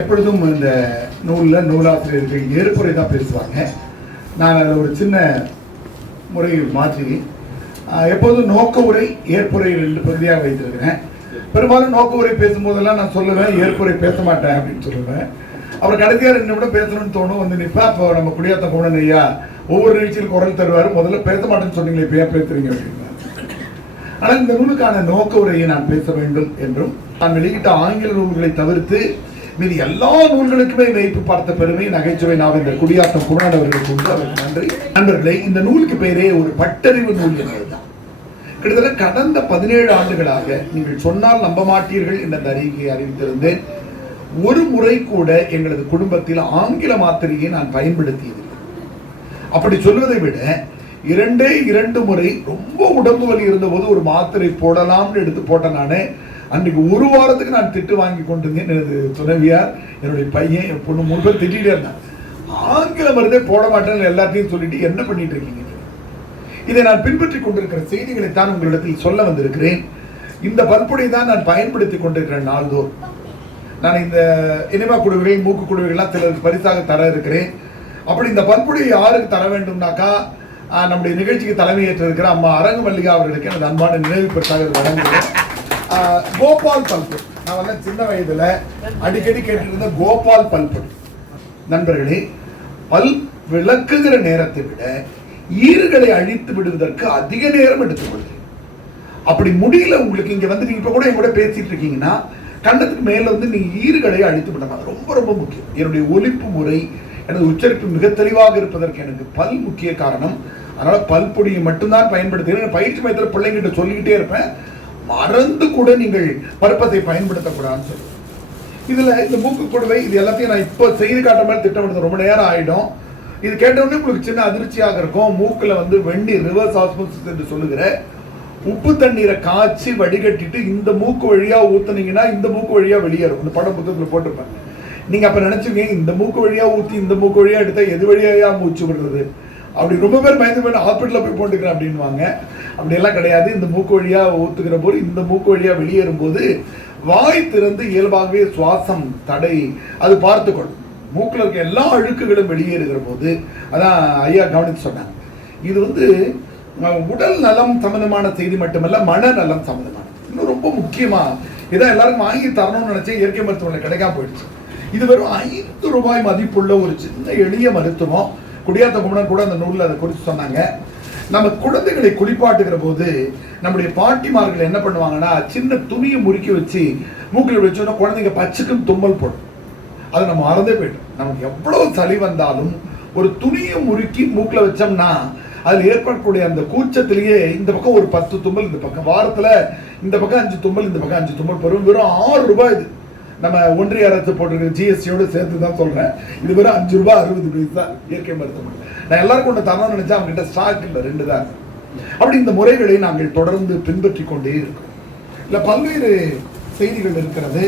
எப்பொழுதும் இந்த நூலில் நூலாசிரியர்கள் ஏற்புரை தான் பேசுவாங்க. நான் அதில் ஒரு சின்ன முறையை மாற்றி எப்போதும் நோக்க உரை ஏற்புரை ரெண்டு பகுதியாக வைத்திருக்கிறேன். பெரும்பாலும் நோக்க உரை பேசும்போதெல்லாம் நான் சொல்லுவேன் ஏற்புரை பேச மாட்டேன் அப்படின்னு சொல்லுவேன். அவர் கடைசியாக ரெண்டு நிமிடம் பேசணும்னு தோணும் வந்து நிற்பா அப்போ நம்ம குடியாத்த போன ஐயா ஒவ்வொரு நிகழ்ச்சியில் குரல் தருவார் முதல்ல பேச மாட்டேன்னு சொன்னீங்களே இப்போ ஏன் பேசுறீங்க? அப்படின்னு. ஆனால் இந்த நூலுக்கான நோக்க உரையை நான் பேச வேண்டும் என்றும் நான் வெளியிட்ட ஆங்கில நூல்களை தவிர்த்து மீது எல்லா நூல்களுக்குமே வைப்பு பார்த்த பெருமை நகைச்சுவை நாவேந்தர் குடியாத்தம் குருநாட் அவர்களுக்கு உண்டு. அவருக்கு நன்றி. நண்பர்களே இந்த நூலுக்கு பெயரே ஒரு பட்டறிவு நூல் என்பதுதான். கிட்டத்தட்ட கடந்த பதினேழு ஆண்டுகளாக நீங்கள் சொன்னால் நம்ப மாட்டீர்கள் என்ற அந்த அறிவித்திருந்தேன். ஒரு முறை கூட எங்களது குடும்பத்தில் ஆங்கில மாத்திரையை நான் பயன்படுத்தியதில்லை. அப்படி சொல்வதை விட இரண்டே இரண்டு முறை ரொம்ப உடம்பு வலி இருந்தபோது ஒரு மாத்திரை போடலாம்னு எடுத்து போட்டேன் நானே. அன்றைக்கு ஒரு வாரத்துக்கு நான் திட்டு வாங்கி கொண்டிருந்தேன். எனது துணைவியார் என்னுடைய பையன் என் பொண்ணு மூணு பேர் திட்டிகிட்டே இருந்தான் ஆங்கில மருந்தே போட மாட்டேன்னு எல்லாத்தையும் சொல்லிட்டு என்ன பண்ணிட்டு இருக்கீங்க? இதை நான் பின்பற்றி கொண்டிருக்கிற செய்திகளை தான் உங்களிடத்தில் சொல்ல வந்திருக்கிறேன். இந்த பல்பொடி தான் நான் பயன்படுத்தி கொண்டிருக்கிறேன் நாள்தோறும். நான் இந்த இனிமா குடுவைகள் மூக்கு குடுவைகள்லாம் சிலருக்கு பரிசாக தர இருக்கிறேன். அப்படி இந்த பல்பொடியை யாருக்கு தர வேண்டும்னாக்கா நம்முடைய நிகழ்ச்சிக்கு தலைமை ஏற்றிருக்கிற அம்மா அரங்கு மல்லிகா அவர்களுக்கு எனது அன்பான நினைவு பரிசாக வழங்குகிறேன். கோபால் பல்பொடி நான் வந்து சின்ன வயதுல அடிக்கடி கேட்டுட்டு கோபால் பல்பொடி நண்பர்களே பல் விளக்குகிற நேரத்தை விட ஈறுகளை அழித்து விடுவதற்கு அதிக நேரம் எடுத்துக்கொள்ளுது அப்படி முடியல உங்களுக்கு இங்க வந்து நீங்க இப்ப கூட என் கூட பேசிட்டு இருக்கீங்கன்னா கண்ணத்துக்கு மேல வந்து நீ ஈறுகளை அழித்து விடணும் ரொம்ப ரொம்ப முக்கியம். என்னுடைய ஒழிப்பு முறை எனது உச்சரிப்பு மிக தெளிவாக இருப்பதற்கு எனக்கு பல் முக்கிய காரணம். அதனால பல் பொடியை மட்டும்தான் பயன்படுத்துகிறேன். பயிற்சி மையத்தில் பிள்ளைங்கிட்ட சொல்லிக்கிட்டே இருப்பேன். மறந்து கூட நீங்கள் பருப்பத்தை பயன்படுத்தக்கூடாதுன்னு சொல்லுவேன் இதில் இந்த மூக்கு கொடுவை இது எல்லாத்தையும் நான் இப்போ செய்து காட்டுற மாதிரி திட்டமிடுறது ரொம்ப நேரம் ஆகிடும் இது கேட்டவுடனே உங்களுக்கு சின்ன அதிர்ச்சியாக இருக்கும். மூக்கில் வந்து வெந்நீர் ரிவர்ஸ் ஆஸ்மோசிஸ் என்று சொல்லுகிற உப்பு தண்ணீரை காய்ச்சி வடிகட்டிட்டு இந்த மூக்கு வழியாக ஊற்றுனீங்கன்னா இந்த மூக்கு வழியாக வெளியேறும் இந்த படம் புத்தகத்தில் போட்டிருப்பாங்க. நீங்கள் அப்போ நினைச்சுக்கீங்க இந்த மூக்கு வழியாக ஊற்றி இந்த மூக்கு வழியாக எடுத்தால் எது வழியாக மூச்சு விடுறது? அப்படி ரொம்ப பேர் பயந்து போய் ஹாஸ்பிட்டலில் போய் போட்டுக்கிறேன் அப்படின்வாங்க அப்படியெல்லாம் கிடையாது. இந்த மூக்கு வழியாக ஊற்றுகிற போது இந்த மூக்கு வழியாக வெளியேறும் போது வாய் திறந்து இயல்பாகவே சுவாசம் தடை அது பார்த்துக்கொள்ளும் மூக்கில் இருக்க எல்லா அழுக்குகளும் வெளியேறுகிற போது அதான் ஐயா கவனித்து சொன்னாங்க. இது வந்து உடல் நலம் சம்மந்தமான செய்தி மட்டுமல்ல மனநலம் சம்மந்தமான இன்னும் ரொம்ப முக்கியமாக இதான் எல்லாருக்கும் வாங்கி தரணும்னு நினைச்சேன். இயற்கை மருத்துவமனை கிடைக்காம போயிடுச்சு. இது வெறும் ஐந்து ரூபாய் மதிப்புள்ள ஒரு சின்ன எளிய மருத்துவம். குடியாத்த குமணன் கூட அந்த நூலில் அதை குறித்து சொன்னாங்க. நம்ம குழந்தைகளை குளிப்பாட்டுகிற போது நம்முடைய பாட்டிமார்கள் என்ன பண்ணுவாங்கன்னா சின்ன துணியை முறுக்கி வச்சு மூக்கில் வச்சோன்னா குழந்தைங்க பச்சைக்கும் தும்மல் போடும். அதை நம்ம மறந்தே போயிட்டோம். நமக்கு எவ்வளோ சளி வந்தாலும் ஒரு துணியை முறுக்கி மூக்கில் வச்சோம்னா அதில் ஏற்படக்கூடிய அந்த கூச்சத்திலேயே இந்த பக்கம் ஒரு பத்து தும்மல் இந்த பக்கம் வாரத்தில் இந்த பக்கம் அஞ்சு தும்மல் இந்த பக்கம் அஞ்சு தும்மல் பெறும் வெறும் ஆறு ரூபாய் இது. நம்ம ஒன்றிய அரசு போட்டிருக்கிற ஜிஎஸ்டியோடு சேர்த்து தான் சொல்கிறேன் இது வெறும் அஞ்சு ரூபாய் அறுபது பைசா தான் இயற்கை மருத்துவமனை நான் எல்லாருக்கும் ஒன்று தரணும்னு நினச்சா அவங்ககிட்ட ஸ்டாக் இல்லை ரெண்டு தான். அப்படி இந்த முறைகளை நாங்கள் தொடர்ந்து பின்பற்றி கொண்டே இருக்கோம். இல்லை பல்வேறு செய்திகள் இருக்கிறது.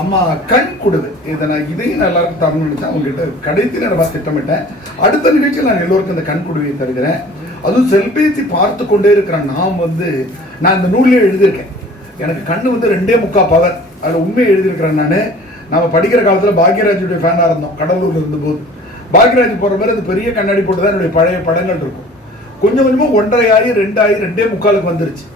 அம்மா கண் கொடுது இதை நான் இதையும் நான் எல்லாருக்கும் தரணும்னு நினச்சேன் அவங்ககிட்ட கடைசி நேரமாக திட்டமிட்டேன். அடுத்த நிகழ்ச்சியில் நான் எல்லோருக்கும் இந்த கண் கொடுவையை தருகிறேன். அதுவும் செல்பேசி பார்த்து கொண்டே இருக்கிற நான் வந்து நான் இந்த நூல்லேயே எழுதியிருக்கேன். எனக்கு கண்ணு வந்து ரெண்டே முக்கால் பவர் அதில் உண்மையை எழுதியிருக்கிறேன் நான். நம்ம படிக்கிற காலத்தில் பாக்யராஜுடைய ஃபேனாக இருந்தோம் கடலூரில் இருந்தபோது. பாக்யராஜ் போகிற மாதிரி அந்த பெரிய கண்ணாடி போட்டு தான் என்னுடைய பழைய படங்கள் இருக்கும். கொஞ்சம் கொஞ்சமாக ஒன்றரை ஆகி ரெண்டாயி ரெண்டே முக்காலுக்கு வந்துருச்சு.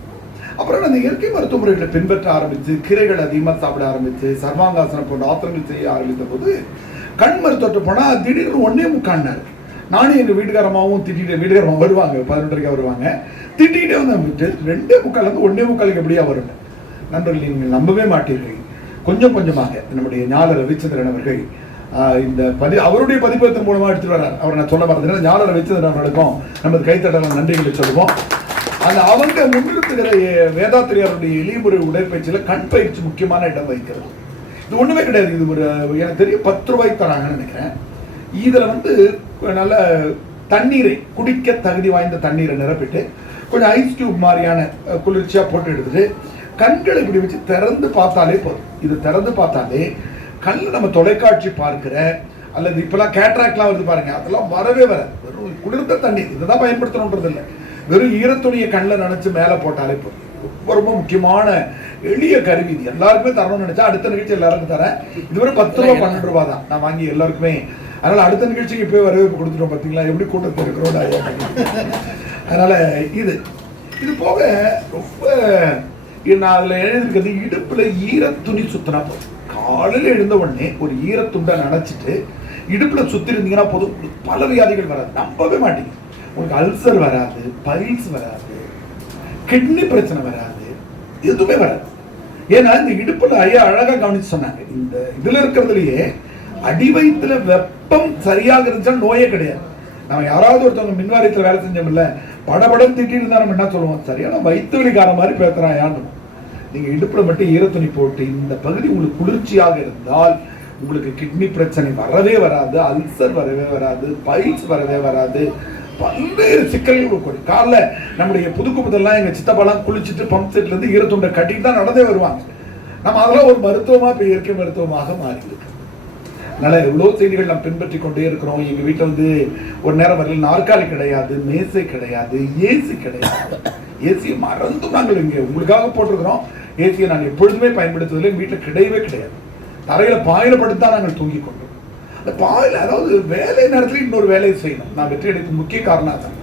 அப்புறம் அந்த இயற்கை மருத்துவ முறைகளை பின்பற்ற ஆரம்பித்து கீரைகள் அதிகமாக சாப்பிட ஆரம்பித்து சர்வாங்காசனம் போன்ற ஆத்திரங்கள் செய்ய ஆரம்பித்த போது கண் மருத்துவத்தை போனால் திடீர்னு ஒன்னே முக்கான்னாரு நானும் எங்கள் வீட்டுக்காரமாவும் திட்டிகிட்டு வீட்டுக்காரமா வருவாங்க பதினொன்றரைக்கு வருவாங்க. திட்டிகிட்டே வந்து ரெண்டே முக்கால் வந்து ஒன்றே முக்காலுக்கு எப்படியா வரும் நண்பர்கள் நீங்கள் நம்பவே மாட்டீர்கள். கொஞ்சம் கொஞ்சமாக நம்முடைய ஞான ரவிச்சந்திரன் அவர்கள் இந்த பதி அவருடைய பதிப்பத்தின் மூலமாக எடுத்துட்டு வரார் அவர் நான் சொல்ல மறந்தேன் ஞான ரவிச்சந்திரன் அவர்களுக்கும் நமது கைத்தட்டலாம் நன்றிகளை சொல்லுவோம். அது அவங்க முன்னிறுத்துகிற வேதாத்திரியாருடைய எளிமுறை உடற்பயிற்சியில் கண் பயிற்சி முக்கியமான இடம் வகிக்கிறது. இது ஒன்றுமே கிடையாது. இது ஒரு எனக்கு தெரியும் பத்து ரூபாய்க்கு தராங்கன்னு நினைக்கிறேன். இதில் வந்து நல்ல தண்ணீரை குடிக்க தகுதி வாய்ந்த தண்ணீரை நிரப்பிட்டு கொஞ்சம் ஐஸ் கியூப் மாதிரியான குளிர்ச்சியாக போட்டு எடுத்துட்டு கண்களை இப்படி வச்சு திறந்து பார்த்தாலே போதும். இது திறந்து பார்த்தாலே கண்ணு நம்ம தொலைக்காட்சி பார்க்கிற அல்லது இப்போலாம் கேட்ராக்லாம் வருது பாருங்க அதெல்லாம் வரவே வர வெறும் குளிர்ந்த தண்ணி இதை தான் பயன்படுத்தணுன்றது இல்லை. வெறும் ஈரத்துணியை கண்ணில் நினச்சி மேலே போட்டாலே போதும். ரொம்ப ரொம்ப முக்கியமான எளிய கருவி. இது எல்லாருக்குமே தரணும்னு நினைச்சா அடுத்த நிகழ்ச்சி எல்லாருக்கும் தரேன். இதுவரை பத்து ரூபா பன்னெண்டு ரூபா தான். நான் வாங்கி எல்லாருக்குமே அதனால் அடுத்த நிகழ்ச்சிக்கு போய் வரவேற்பு கொடுத்துட்டோம் பார்த்தீங்களா எப்படி கூட்டத்தில் இருக்கிறோம் அதனால் இது இது போக ரொம்ப நான் அதில் எழுதியிருக்கிறது இடுப்பில் ஈர துணி சுத்தினா போதும். காலையில் எழுந்த உடனே ஒரு ஈரத்துண்டை நினச்சிட்டு இடுப்பில் சுற்றி இருந்தீங்கன்னா போதும் பல வியாதிகள் வராது. நம்பவே மாட்டீங்க. உங்களுக்கு அல்சர் வராது பைல்ஸ் வராது கிட்னி பிரச்சனை வராது எதுவுமே வராது. ஏன்னா இந்த இடுப்பில் ஐயா அழகாக கவனிச்சு சொன்னாங்க. இந்த இதில் இருக்கிறதுலையே அடி வயிற்றுல வெப்பம் சரியாக இருந்துச்சா நோயே கிடையாது. நம்ம யாராவது ஒருத்தவங்க மின்வாரியத்தில் வேலை செஞ்சோம்ல படபடம் திட்டிட்டு இருந்தா நம்ம என்ன சொல்லுவோம்? சரியான வயிற்று வலிக்கார மாதிரி பேசுகிறான் யான்னு நீங்க இடுப்புல மட்டும் ஈரத்துணி போட்டு இந்த பகுதி உங்களுக்கு குளிர்ச்சியாக இருந்தால் உங்களுக்கு கிட்னி பிரச்சனை வரவே வராது அல்சர் வரவே வராது பைல்ஸ் வரவே வராது. பல்வேறு சிக்கல்கள் கொடு காலைல நம்முடைய புதுக்குப்பத்தெல்லாம் எங்க சித்தப்பாலாம் குளிச்சுட்டு பம்ப் செட்ல இருந்து ஈரத்துண்டை கட்டிட்டு தான் நடந்தே வருவாங்க. நம்ம அதெல்லாம் ஒரு மருத்துவமா இப்போ இயற்கை மருத்துவமாக மாறியிருக்கு. அதனால் அதனால எவ்வளோ செய்திகள் நாம் பின்பற்றி கொண்டே இருக்கிறோம். எங்க வீட்டில் வந்து ஒரு நேரம் வரையில் நாற்காலி கிடையாது மேசை கிடையாது ஏசி கிடையாது. ஏசியை மறந்தும் நாங்கள் இங்கே உங்களுக்காக போட்டிருக்கிறோம். ஏசியை நாங்கள் எப்பொழுதுமே பயன்படுத்துவதில்லை வீட்டில் கிடையவே கிடையாது. தரையில் பாயில படுத்தா நாங்கள் தூங்கி கொண்டோம் அந்த பாயில் அதாவது வேலை நேரத்தில் இன்னொரு வேலையை செய்யணும். நான் வெற்றி அடைக்கு முக்கிய காரணம் தான்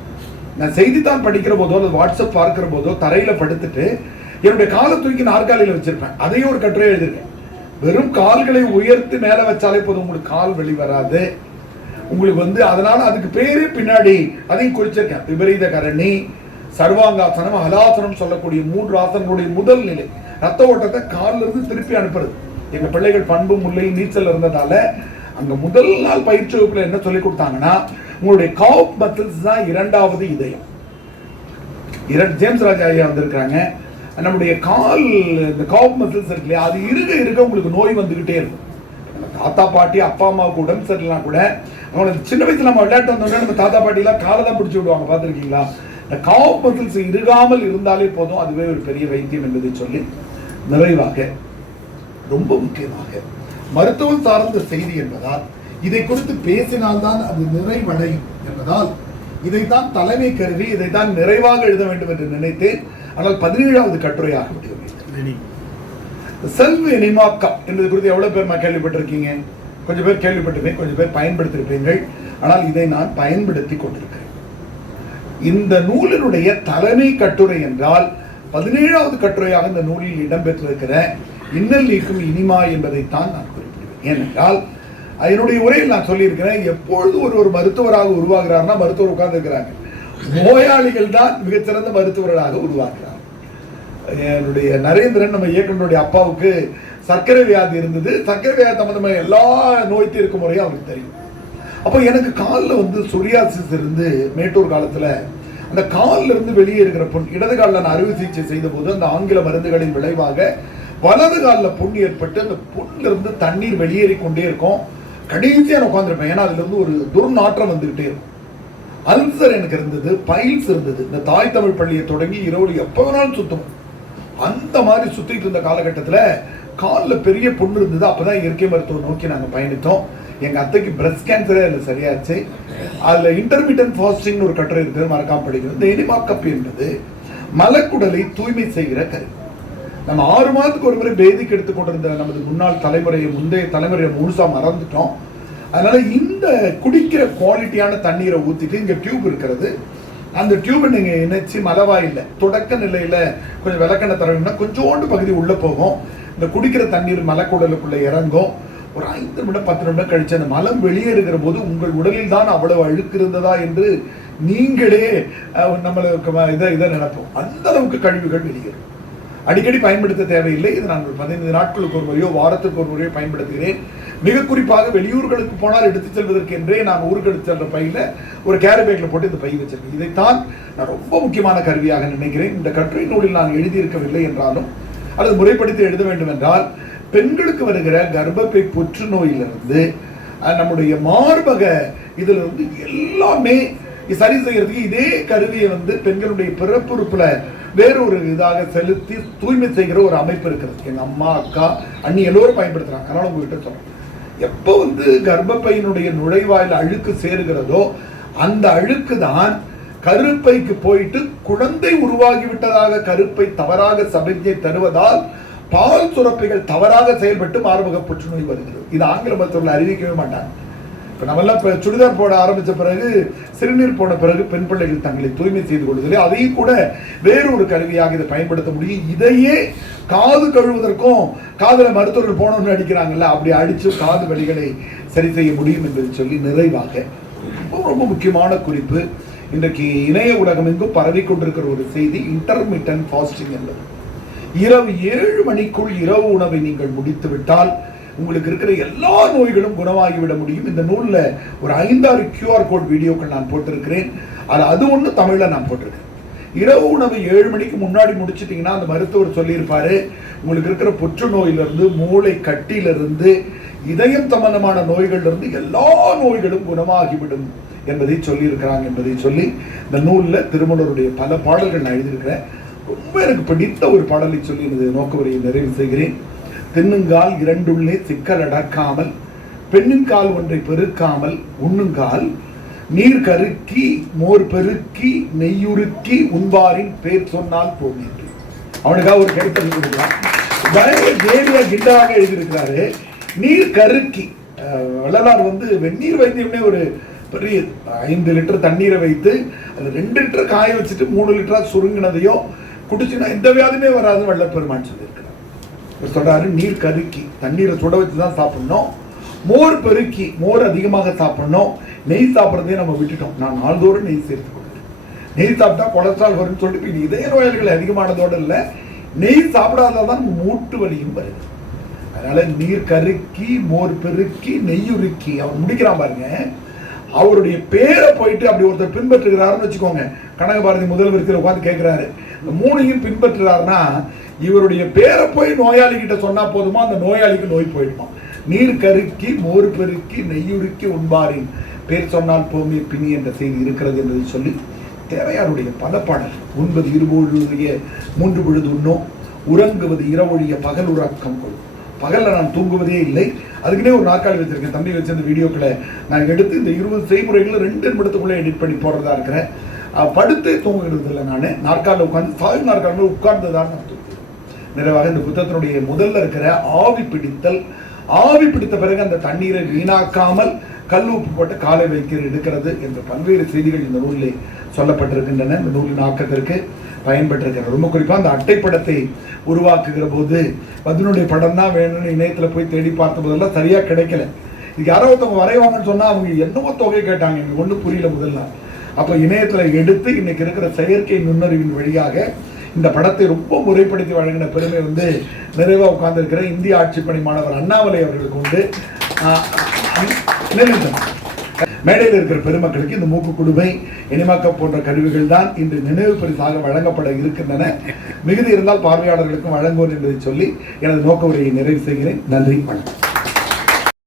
நான் செய்தித்தான் படிக்கிற போதோ அல்லது வாட்ஸ்அப் பார்க்கிற போதோ தரையில் படுத்துட்டு என்னுடைய காலை தூக்கி நாற்காலியில் வச்சிருப்பேன். அதையும் ஒரு கட்டுரை எழுதிருக்கேன். வெறும் கால்களை உயர்த்தி மேலே வச்சாலே போதும் உங்களுக்கு கால் வெளி வராது. உங்களுக்கு வந்து அதனால அதுக்கு பேரே பின்னாடி அதையும் குறிச்சிருக்கேன். விபரீத கரணி சர்வாங்காசனம் அலாசனம் சொல்லக்கூடிய மூன்று ஆசனங்களுடைய முதல் நிலை. ரத்த ஓட்டத்தை கால்ல இருந்து திருப்பி அனுப்புறது. எங்க பிள்ளைகள் பண்பு முல்லை நீச்சல் இருந்ததால அங்க முதல் நாள் பயிற்சி வகுப்புல என்ன சொல்லி கொடுத்தாங்கன்னா உங்களுடைய காப் மசில்ஸ் தான் இரண்டாவது இதயம். இரண்டு ஜேம்ஸ் ராஜா ஐயா வந்திருக்கிறாங்க. நம்முடைய கால் இந்த காப் மசில்ஸ் இருக்கு இல்லையா அது இருக இருக்க உங்களுக்கு நோய் வந்துகிட்டே இருக்கும். தாத்தா பாட்டி அப்பா அம்மாவுக்கு உடம்பு சரியில்லாம் கூட அவனுக்கு சின்ன வயசுல நம்ம விளையாட்டு வந்தோம்னா நம்ம தாத்தா பாட்டிலாம் காலை தான் பிடிச்சி விடுவாங்க. பார்த்துருக்கீங்களா? இந்த காப் மசில்ஸ் இருகாமல் இருந்தாலே போதும். அதுவே ஒரு பெரிய வைத்தியம் என்பதை சொல்லி நிறைவாக ரொம்ப முக்கியமாக மருத்துவம் சார்ந்த செய்தி என்பதால் இதை குறித்து பேசினால்தான் அது நிறைவடையும் என்பதால் இதைத்தான் தலைமை கருவி இதைத்தான் நிறைவாக எழுத வேண்டும் என்று நினைத்தேன். ஆனால் பதினேழாவது கட்டுரையாக முடியும் செல்வ இனிமாக்கம் என்பது குறித்து எவ்வளவு பேர் கேள்விப்பட்டிருக்கீங்க? கொஞ்சம் பேர் கேள்விப்பட்டிருப்பேன் கொஞ்சம் பேர் பயன்படுத்தியிருப்பீர்கள். ஆனால் இதை நான் பயன்படுத்தி கொண்டிருக்கிறேன். இந்த நூலினுடைய தலைமை கட்டுரை என்றால் பதினேழாவது கட்டுரையாக இந்த நூலில் இடம்பெற்றிருக்கிற இன்னல் நீக்கும் இனிமா என்பதைத்தான் நான் குறிப்பிடுவேன். ஏனென்றால் அதனுடைய உரையில் நான் சொல்லியிருக்கிறேன் எப்பொழுது ஒரு ஒரு மருத்துவராக உருவாகிறார்னா மருத்துவர் உட்கார்ந்து இருக்கிறாங்க நோயாளிகள் தான் மிகச்சிறந்த மருத்துவர்களாக உருவாகிறார் என்னுடைய நரேந்திரன் நம்ம இயக்குனருடைய அப்பாவுக்கு சர்க்கரை வியாதி இருந்தது. சர்க்கரை வியாதி சம்பந்தமான எல்லா நோய் தீர்க்கும் முறையும் அவருக்கு தெரியும். அப்போ எனக்கு காலில் வந்து சொரியாசிஸ் இருந்து மேட்டூர் காலத்தில் அந்த காலில் இருந்து வெளியே இருக்கிற புண் இடது காலில் நான் அறுவை சிகிச்சை செய்த போது அந்த ஆங்கில மருந்துகளின் விளைவாக வலது காலில் புண் ஏற்பட்டு அந்த புண்ணிலிருந்து தண்ணீர் வெளியேறி கொண்டே இருக்கும். கடைசியாக நான் உட்காந்துருப்பேன் ஏன்னா அதுலேருந்து ஒரு துர்நாற்றம் வந்துகிட்டே இருக்கும். அல்சர் எனக்கு இருந்தது பைல்ஸ் இருந்தது. இந்த தாய் தமிழ் பள்ளியை தொடங்கி இரவு எப்போ வேணாலும் சுத்தம் அந்த மாதிரி சுத்திட்டு இருந்த காலகட்டத்தில் காலில் பெரிய புண்ணு இருந்தது. அப்போ தான் இயற்கை மருத்துவம் நோக்கி நாங்கள் பயணித்தோம். எங்க அத்தைக்கு பிரஸ்ட் கேன்சரே அதில் சரியாச்சு. அதுல இன்டர்மீடியன்ட் ஃபாஸ்டிங்னு ஒரு கட்டுரை இருக்குது மறக்காம படிக்கிறது இந்த எனிமாக்கப்பு என்பது மலக்குடலை தூய்மை செய்கிற கருவி. நம்ம ஆறு மாதத்துக்கு ஒரு முறை பேதிக்கு எடுத்துக்கொண்டிருந்த நமது முன்னாள் தலைமுறையை முந்தைய தலைமுறையை முழுசா மறந்துட்டோம். அதனால இந்த குடிக்கிற குவாலிட்டியான தண்ணீரை ஊத்திட்டு இங்க டியூப் இருக்கிறது. அந்த டியூபை நீங்க இணைச்சு மலவாயில்ல தொடக்க நிலையில கொஞ்சம் விளக்கெண்ணெய் தரணும்னா கொஞ்சோண்டு பகுதி உள்ள போகும். இந்த குடிக்கிற தண்ணீர் மலக்குடலுக்குள்ள இறங்கும். ஒரு ஐந்து நிமிடம் பத்து நிமிடம் கழிச்சு அந்த மலம் வெளியேறுகிற போது உங்கள் உடலில் தான் அவ்வளவு அழுக்கு இருந்ததா என்று நீங்களே நம்மளுக்கு இதை இதை நினைப்போம். அந்த அளவுக்கு கழிவுகள் வெளியேறும். அடிக்கடி பயன்படுத்த தேவையில்லை. இது நான் பதினைந்து நாட்களுக்கு ஒரு முறையோ வாரத்துக்கு ஒரு முறையோ பயன்படுத்துகிறேன். மிக குறிப்பாக வெளியூர்களுக்கு போனால் எடுத்துச் செல்வதற்கு என்றே நான் ஊருக்கு எடுத்து செல்ற பையில ஒரு கேரி போட்டு இந்த பை வச்சிருக்கேன். இதைத்தான் நான் ரொம்ப முக்கியமான கருவியாக நினைக்கிறேன். இந்த கட்டுரை நூலில் நான் எழுதியிருக்கவில்லை என்றாலும் அல்லது முறைப்படுத்தி எழுத வேண்டும் என்றால் பெண்களுக்கு வருகிற கர்ப்பப்பை புற்றுநோயிலிருந்து நம்முடைய மார்பக இதுல இருந்து எல்லாமே சரி செய்யறதுக்கு இதே கருவியை வந்து பெண்களுடைய பிறப்புறுப்புல வேறொரு இதாக செலுத்தி தூய்மை செய்கிற ஒரு அமைப்பு இருக்கிறது. எங்க அம்மா அக்கா அண்ணி எல்லோரும் பயன்படுத்துறாங்க. அதனால உங்ககிட்ட சொல்றேன். எப்போ வந்து கர்ப்பப்பையினுடைய நுழைவாயில் அழுக்கு சேருகிறதோ அந்த அழுக்கு தான் கருப்பைக்கு போயிட்டு குழந்தை உருவாகி விட்டதாக கருப்பை தவறாக சமிக்ஞை தருவதால் பால் சுரப்பிகள் தவறாக செயல்பட்டு மார்பக புற்றுநோய் வருகிறது. இது ஆங்கில மருத்துவர்கள் அறிவிக்கவே மாட்டாங்க. இப்போ நம்மெல்லாம் இப்போ சுடிதார் போட ஆரம்பித்த பிறகு சிறுநீர் போன பிறகு பெண் பிள்ளைகள் தங்களை தூய்மை செய்து கொள்வதில்லை. அதையும் கூட வேறொரு கருவியாக இதை பயன்படுத்த முடியும். இதையே காது கழுவுவதற்கும் காதில் மருத்துவர்கள் போனோம்னு அடிக்கிறாங்கல்ல அப்படி அடித்து காது வலிகளை சரி செய்ய முடியும் என்பதை சொல்லி நிறைவாக ரொம்ப ரொம்ப முக்கியமான குறிப்பு. இன்றைக்கு இணைய உலகம் எங்கும் பரவி கொண்டிருக்கிற ஒரு செய்தி இன்டர்மிட்டன் ஃபாஸ்டிங் என்பது. இரவு ஏழு மணிக்குள் இரவு உணவை நீங்கள் முடித்து விட்டால் உங்களுக்கு இருக்கிற எல்லா நோய்களும் குணமாகிவிட முடியும். இந்த நூலில் ஒரு ஐந்தாறு கியூஆர் கோட் வீடியோக்கள் நான் போட்டிருக்கிறேன். அது அது ஒன்று தமிழில் நான் போட்டிருக்கேன். இரவு உணவு ஏழு மணிக்கு முன்னாடி முடிச்சிட்டிங்கன்னா அந்த மருத்துவர் சொல்லியிருப்பார் உங்களுக்கு இருக்கிற புற்றுநோயிலிருந்து மூளை கட்டியிலிருந்து இதயம் சம்பந்தமான நோய்கள்லேருந்து எல்லா நோய்களும் குணமாகிவிடும் என்பதை சொல்லியிருக்கிறாங்க என்பதை சொல்லி இந்த நூலில் திருமணருடைய பல பாடல்கள் நான் எழுதியிருக்கிறேன். ரொம்ப எனக்கு பிடித்த ஒரு பாடலை சொல்லி எனது நோக்கவரையை நிறைவு செய்கிறேன். தென்னுங்கால் இரண்டுள்ளே சிக்கல் அடக்காமல் பெண்ணின் கால் ஒன்றை பெருக்காமல் உண்ணுங்கால் நீர் கருக்கி மோர் பெருக்கி நெய்யுருக்கி உண்பாரின் பேர் சொன்னால் போகும் என்று. அவனுக்காக ஒரு கைத்தறி கொடுக்கலாம் தேவியா கிண்டாக எழுதியிருக்கிறாரு. நீர் கருக்கி அஹ், வள்ளலார் வந்து வெந்நீர் வைத்தியம்னே ஒரு பெரிய ஐந்து லிட்டர் தண்ணீரை வைத்து அது ரெண்டு லிட்டர் காய வச்சுட்டு மூணு லிட்டரா சுருங்கினதையோ குடிச்சுன்னா எந்த வியாதியுமே வராது வெள்ளப்பெருமான் சொல்லியிருக்கிறார். இவர் சொல்றாரு நீர் கருக்கி தண்ணீரை சுட வச்சு தான் சாப்பிடணும். மோர் பெருக்கி மோர் அதிகமாக சாப்பிடணும். நெய் சாப்பிட்றதே நம்ம விட்டுட்டோம். நான் நாள்தோறும் நெய் சேர்த்து கொடுக்குறேன். நெய் சாப்பிட்டா கொலஸ்ட்ரால் வரும்னு சொல்லிட்டு இதய நோயாளிகள் அதிகமானதோடு இல்லை நெய் சாப்பிடாததான் மூட்டு வலியும் வருது. அதனால நீர் கருக்கி மோர் பெருக்கி நெய்யுருக்கி. அவர் முடிக்கிறான் பாருங்க. அவருடைய பேரை போயிட்டு அப்படி ஒருத்தர் பின்பற்றுகிறாருன்னு வச்சுக்கோங்க. கனகபாரதி முதல்வர் கீழ உட்காந்து கேட்கிறாரு மூணையும் பின்பற்றுறாருன்னா இவருடைய பேரை போய் நோயாளி கிட்ட சொன்னா போதுமா? அந்த நோயாளிக்கு நோய் போயிடுமா? நீர் கருக்கி மோர் பெருக்கி நெய்யுருக்கி உண்பாரின் பேர் சொன்னால் போமே பிணி என்ற செய்தி இருக்கிறது என்பதை சொல்லி தேவையாருடைய பல பாடல் உண்பது இருபொழுதைய மூன்று பொழுது உண்ணும் உறங்குவது இரவொழிய பகல் உறக்கம் கொள்ளும் பகலில் நான் தூங்குவதே இல்லை. அதுக்குன்னே ஒரு நாற்காலி வச்சிருக்கேன் தம்பி வச்சிருந்த வீடியோக்களை நான் எடுத்து இந்த இருபது செய்முறைகளை ரெண்டு நிமிடத்துக்குள்ளே எடிட் பண்ணி போடுறதா இருக்கிறேன். படுத்தே தூங்குகிறது இல்லை நான். நாற்காலில் உட்காந்து தாய் நாற்காலில் உட்கார்ந்ததான் நான் தூங்குகிறேன் நிறைவாக இந்த புத்தகத்தினுடைய முதல்ல இருக்கிற ஆவி பிடித்தல் ஆவி பிடித்த பிறகு அந்த தண்ணீரை வீணாக்காமல் கல் உப்பு போட்டு காலை வைக்கிற எடுக்கிறது என்ற பல்வேறு செய்திகள் இந்த நூலிலே சொல்லப்பட்டிருக்கின்றன. இந்த நூலின் ஆக்கத்திற்கு பயன்பட்டிருக்கிறது. ரொம்ப குறிப்பாக அந்த அட்டைப்படத்தை உருவாக்குகிற போது பதினுடைய படம் தான் வேணும்னு இணையத்தில் போய் தேடி பார்த்த போதெல்லாம் சரியாக கிடைக்கல. இது யாரோ ஒருத்தவங்க வரைவாங்கன்னு சொன்னால் அவங்க என்னவோ தொகை கேட்டாங்க. எனக்கு ஒன்றும் புரியல முதல்ல. அப்போ இணையத்தில் எடுத்து இன்னைக்கு இருக்கிற செயற்கை நுண்ணறிவின் வழியாக இந்த படத்தை ரொம்ப முறைப்படுத்தி வழங்கின பெருமை வந்து நிறைவாக உட்கார்ந்திருக்கிற இந்திய ஆட்சிப்பணி மாணவர் அண்ணாமலை அவர்களுக்கு உண்டு. ஆஹ் மேடையில் இருக்கிற பெருமக்களுக்கு இந்த மூக்கு குடுமை இனிமாக்க போன்ற கருவிகள் தான் இன்று நினைவு பரிசாக வழங்கப்பட இருக்கின்றன. மிகுதி இருந்தால் பார்வையாளர்களுக்கும் வழங்குவோம் என்பதை சொல்லி எனது நோக்க உரையை நிறைவு செய்கிறேன். நன்றி வணக்கம்.